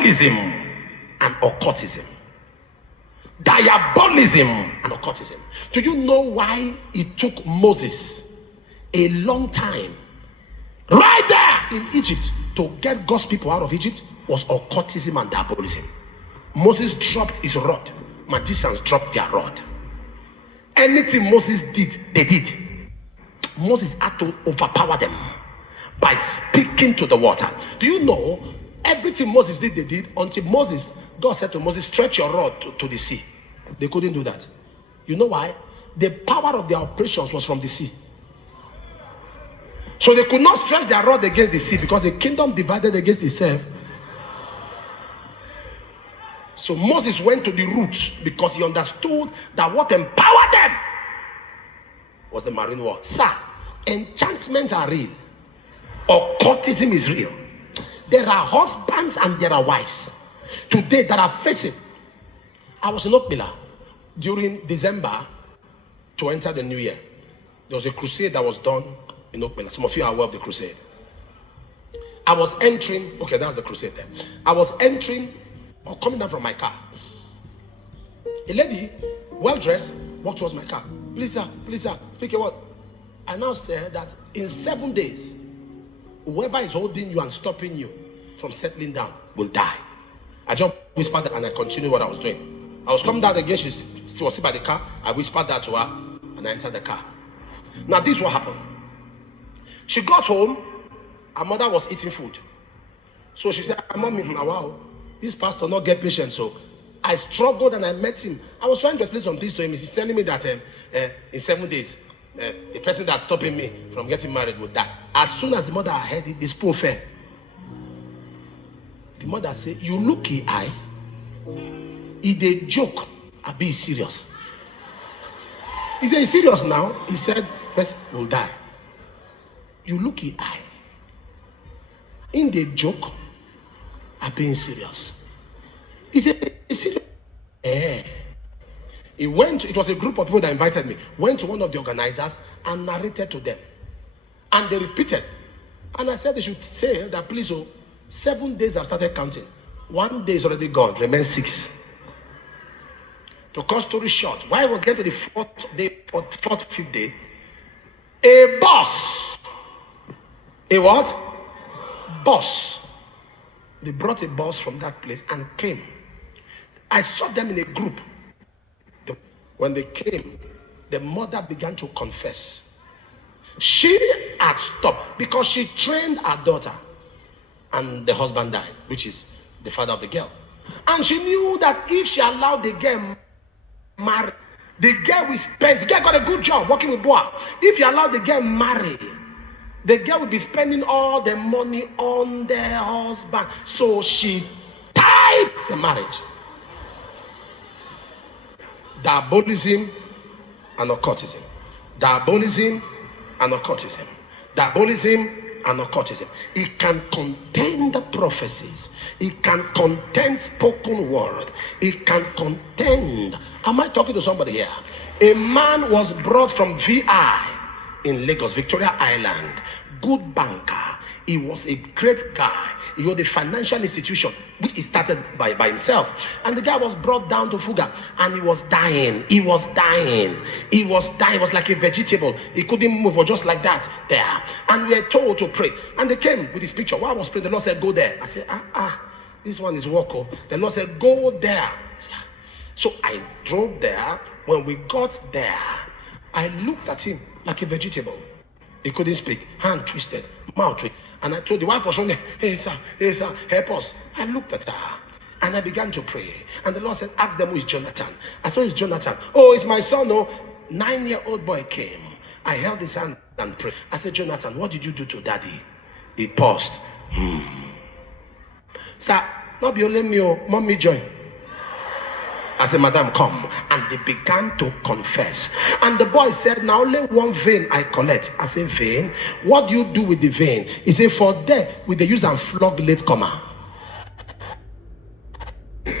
diabolism and occultism. Diabolism and occultism. Do you know why it took Moses a long time right there in Egypt to get God's people out of Egypt? Was occultism and diabolism. Moses dropped his rod. Magicians dropped their rod. Anything Moses did, they did. Moses had to overpower them by speaking to the water. Do you know everything Moses did, they did, until Moses, God said to Moses, stretch your rod to the sea. They couldn't do that. You know why? The power of their operations was from the sea. So they could not stretch their rod against the sea because the kingdom divided against itself. So Moses went to the roots because he understood that what empowered them was the marine world. Sir, enchantments are real. Occultism is real. There are husbands and there are wives today that are facing. I was in Okpila during December to enter the new year. There was a crusade that was done in Okpila. Some of you are aware of the crusade. I was entering, okay, that's the crusade there. I was entering or coming down from my car. A lady, well dressed, walked towards my car. Please sir, speak a word. I now said that in 7 days, whoever is holding you and stopping you from settling down will die. I just whispered that and I continued what I was doing. I was coming down again, she was still by the car. I whispered that to her and I entered the car. Now this is what happened. She got home, her mother was eating food. So she said, Mommy, wow, this pastor not get patient. So I struggled and I met him. I was trying to explain some things to him. He's telling me that in 7 days, the person that's stopping me from getting married would die. As soon as the mother heard it, the spoon fell. The mother said, you look he eye. It's a joke. I be serious. He said, he's serious now. He said, person will die. You look he eye. In the joke, I'm being serious. He said, is serious? He went, it was a group of people that invited me, went to one of the organizers and narrated to them. And they repeated. And I said they should say that, please, 7 days I've started counting. 1 day is already gone, remains 6. To cut story short, while we get to the fourth, fifth day, a boss, a what? Boss. They brought a boss from that place and came. I saw them in a group. When they came, the mother began to confess. She had stopped because she trained her daughter and the husband died, which is the father of the girl. And she knew that if she allowed the girl marry, the girl will spend, the girl got a good job working with Boa. If you allow the girl marry, the girl will be spending all the money on the husband. So she tied the marriage. Diabolism and occultism. Diabolism and occultism. Diabolism and occultism. It can contain the prophecies. It can contain spoken word. It can contain. Am I talking to somebody here? A man was brought from VI in Lagos, Victoria Island. Good banker. He was a great guy. He was a financial institution, which he started by himself. And the guy was brought down to Fuga, and he was dying. He was dying. He was dying. He was like a vegetable. He couldn't move, or just like that there. And we were told to pray. And they came with this picture. While I was praying, the Lord said, go there. I said, this one is Woko. The Lord said, go there. So I drove there. When we got there, I looked at him like a vegetable. He couldn't speak. Hand twisted, mouth twisted. And I told the wife was wrong. Hey sir, help us. I looked at her and I began to pray. And the Lord said, ask them who is Jonathan. I said, it's Jonathan. Oh, it's my son. Oh, 9-year-old boy came. I held his hand and prayed. I said, Jonathan, what did you do to daddy? He paused. Sir, not be only me, mommy join. I said, madam, come. And they began to confess. And the boy said, now only one vein I collect. I said, vein? What do you do with the vein? He said, for there, with the use and flog latecomer.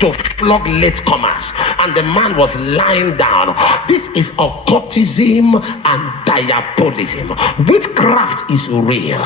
To flog latecomers. And the man was lying down. This is occultism and diabolism. Witchcraft is real.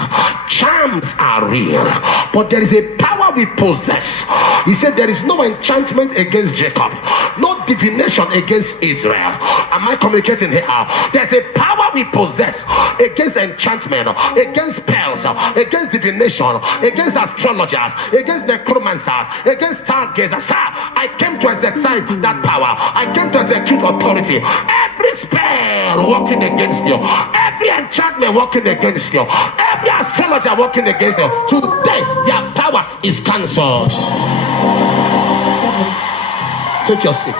Charms are real. But there is a power power we possess. He said there is no enchantment against Jacob, no divination against Israel. Am I communicating here? There's a power we possess against enchantment, against spells, against divination, against astrologers, against necromancers, against stargazers. Sir, I came to exercise that power. I came to execute authority. Every spell working against you, every enchantment working against you, every astrologer working against you, today their power is cancelled. Take your seat.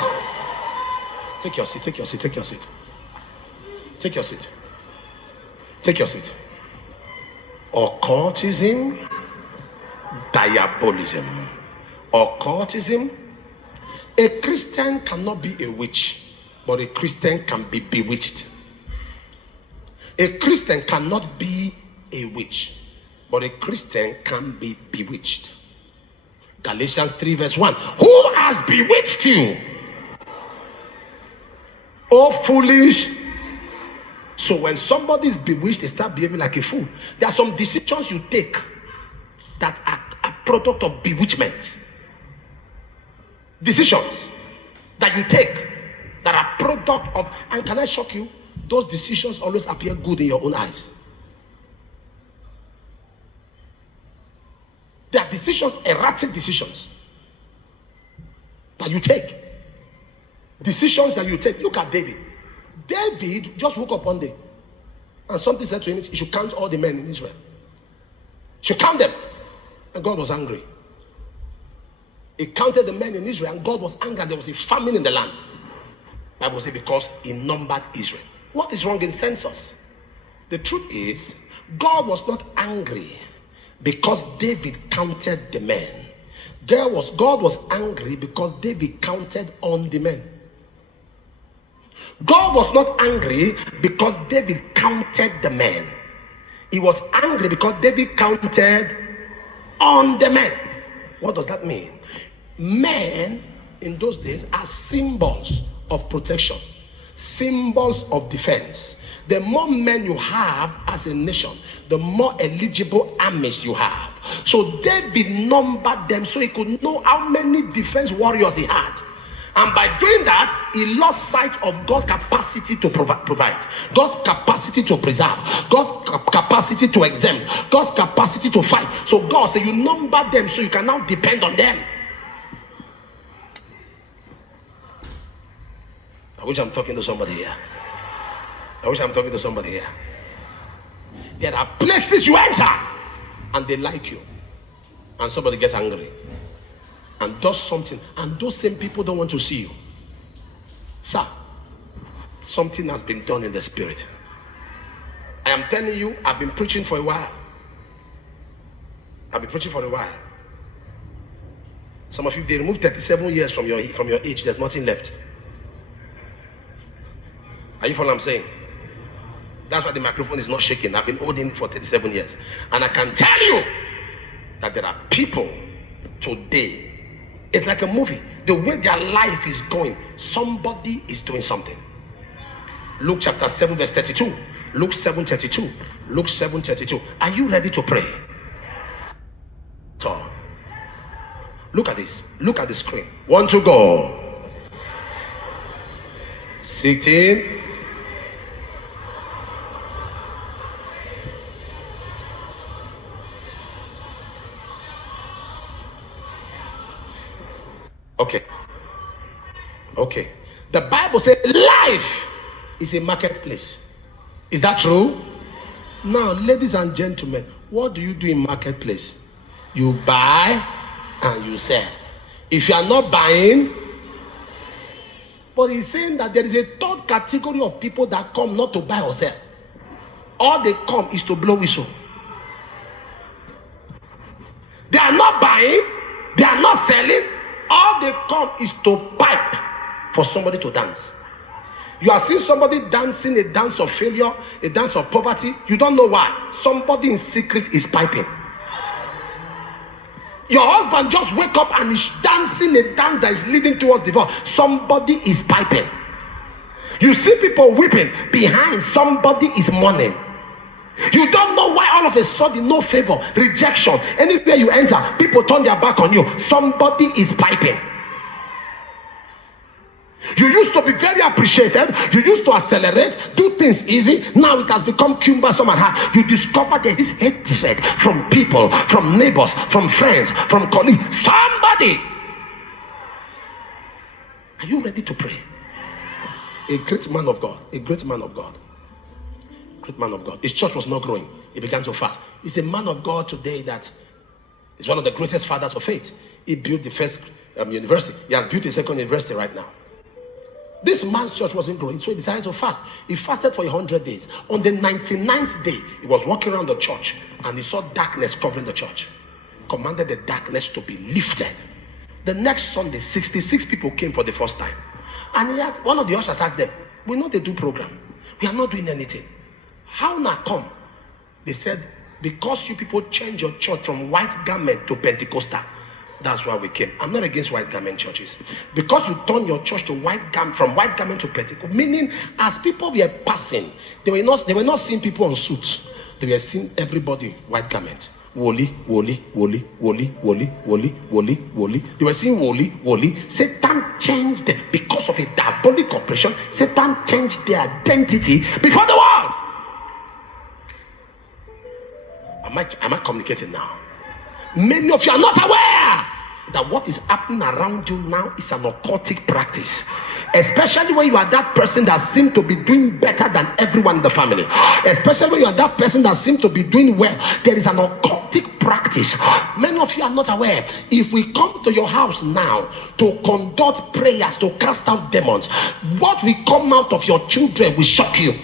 Take your seat. Take your seat. Take your seat. Take your seat. Take your seat. Cultizm, diabolism. Cultizm. A Christian cannot be a witch, but a Christian can be bewitched. A Christian cannot be a witch, but a Christian can be bewitched. Galatians 3 verse 1. Who has bewitched you? Oh, foolish. So when somebody is bewitched, they start behaving like a fool. There are some decisions you take that are a product of bewitchment. Decisions that you take that are product of, and can I shock you? Those decisions always appear good in your own eyes. There are decisions, erratic decisions that you take. Decisions that you take. Look at David. David just woke up one day and something said to him, he should count all the men in Israel. He should count them. And God was angry. He counted the men in Israel and God was angry and there was a famine in the land. Bible says because he numbered Israel. What is wrong in census? The truth is, God was not angry because David counted the men. God was angry because David counted on the men. God was not angry because David counted the men. He was angry because David counted on the men. What does that mean? Men in those days are symbols of protection, symbols of defense. The more men you have as a nation, the more eligible armies you have. So David numbered them so he could know how many defense warriors he had. And by doing that, he lost sight of God's capacity to provide, God's capacity to preserve, God's capacity to exempt, God's capacity to fight. So God said, you number them so you can now depend on them. I wish I'm talking to somebody here. I wish I'm talking to somebody here. There are places you enter and they like you, and somebody gets angry and does something, and those same people don't want to see you. Sir, something has been done in the spirit. I am telling you, I've been preaching for a while. Some of you, they removed 37 years from your age, there's nothing left. Are you following what I'm saying? That's why the microphone is not shaking. I've been holding it for 37 years. And I can tell you that there are people today, it's like a movie. The way their life is going, somebody is doing something. Luke chapter 7 verse 32. Luke 7:32. Luke 7:32. Are you ready to pray? So, look at this. Look at the screen. 1 to go. 16. Okay. The Bible says life is a marketplace. Is that true? Now, ladies and gentlemen, what do you do in marketplace? You buy and you sell. If you are not buying, but he's saying that there is a third category of people that come not to buy or sell. All they come is to blow whistle. They are not buying, they are not selling. All they come is to pipe for somebody to dance. You are seeing somebody dancing a dance of failure, a dance of poverty. You don't know why. Somebody in secret is piping. Your husband just wake up and is dancing a dance that is leading towards divorce. Somebody is piping. You see people weeping behind, somebody is mourning. You don't know why all of a sudden no favor, rejection. Anywhere you enter, people turn their back on you. Somebody is piping. You used to be very appreciated. You used to accelerate, do things easy. Now it has become cumbersome and hard. You discover there's this hatred from people, from neighbors, from friends, from colleagues. Somebody. Are you ready to pray? A great man of God. A great man of God. Great man of God. His church was not growing. He began to fast. He's a man of God today that is one of the greatest fathers of faith. He built the first university. He has built the second university right now. This man's church wasn't growing, so he decided to fast. He fasted for 100 days. On the 99th day, he was walking around the church and he saw darkness covering the church. Commanded the darkness to be lifted. The next Sunday, 66 people came for the first time. And one of the ushers asked them, "We know they do program. We are not doing anything. How now come?" They said, "Because you people change your church from white garment to Pentecostal. That's why we came." I'm not against white garment churches. Because you turn your church to white garment, from white garment to Pentecost, meaning as people were passing, they were not seeing people on suits. They were seeing everybody white garment. Woli, woli, woli, woli, woli, woli, woli, woli. They were seeing woli, woli. Satan changed them because of a diabolic operation. Satan changed their identity before the world. Am I communicating now? Many of you are not aware that what is happening around you now is an occultic practice. Especially when you are that person that seems to be doing better than everyone in the family. Especially when you are that person that seems to be doing well. There is an occultic practice. Many of you are not aware. If we come to your house now to conduct prayers to cast out demons, what will come out of your children will shock you.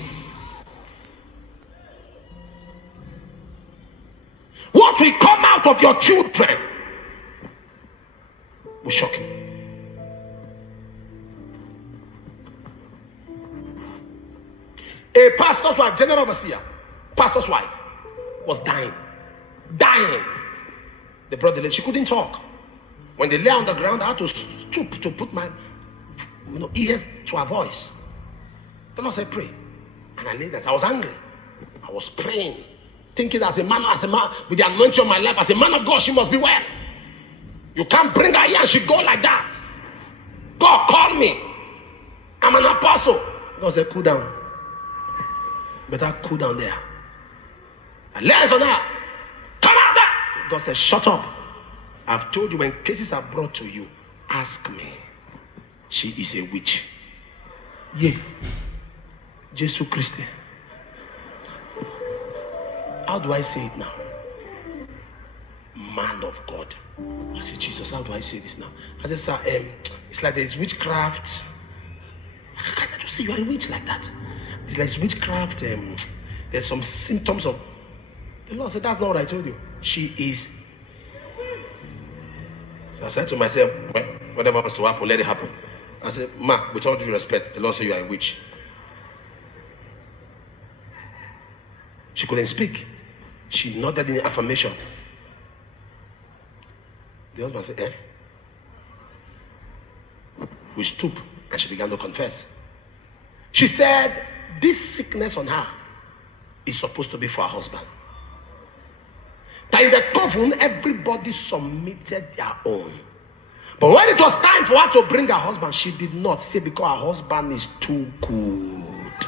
What will come out of your children will shock you. A pastor's wife, general overseer, pastor's wife, was dying. They brought the lady. She couldn't talk. When they lay on the ground, I had to stoop to put my ears to her voice. The Lord said, "Pray." And I laid there. I was angry. I was praying, thinking as a man, with the anointing on my life, as a man of God, she must be well. You can't bring her here and she go like that. God called me. I'm an apostle. God said, "Cool down. Better cool down there." I lay hands on her. "Come out there." God said, "Shut up. I've told you when cases are brought to you, ask me." She is a witch. Yeah. Jesus Christ. How do I say it now? Man of God. I said, "Jesus, how do I say this now?" I said, "Sir, it's like there's witchcraft." Can I just say you are a witch like that? It's like witchcraft. There's some symptoms of. The Lord said, "That's not what I told you. She is." So I said to myself, "Well, whatever has to happen, let it happen." I said, "Ma, with all due respect, the Lord said you are a witch." She couldn't speak. She nodded in affirmation. The husband said, "Eh?" We stooped and she began to confess. She said, this sickness on her is supposed to be for her husband. That in the coven, everybody submitted their own. But when it was time for her to bring her husband, she did not say because her husband is too good.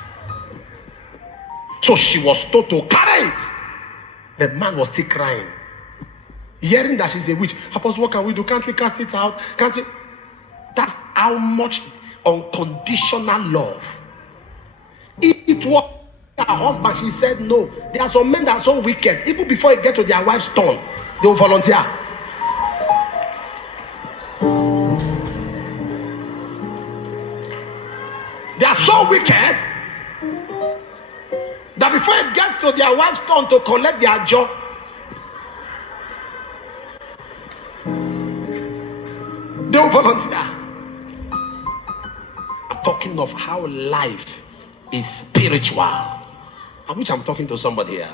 So she was told to carry it. The man was still crying. Hearing that she's a witch. Apostle, what can we do? Can't we cast it out? Can't we? That's how much unconditional love. It was her husband. She said no. There are some men that are so wicked. Even before they get to their wife's turn, they will volunteer. They are so wicked that before it gets to their wife's turn to collect their job, they will volunteer. I'm talking of how life is spiritual. I wish I'm talking to somebody here.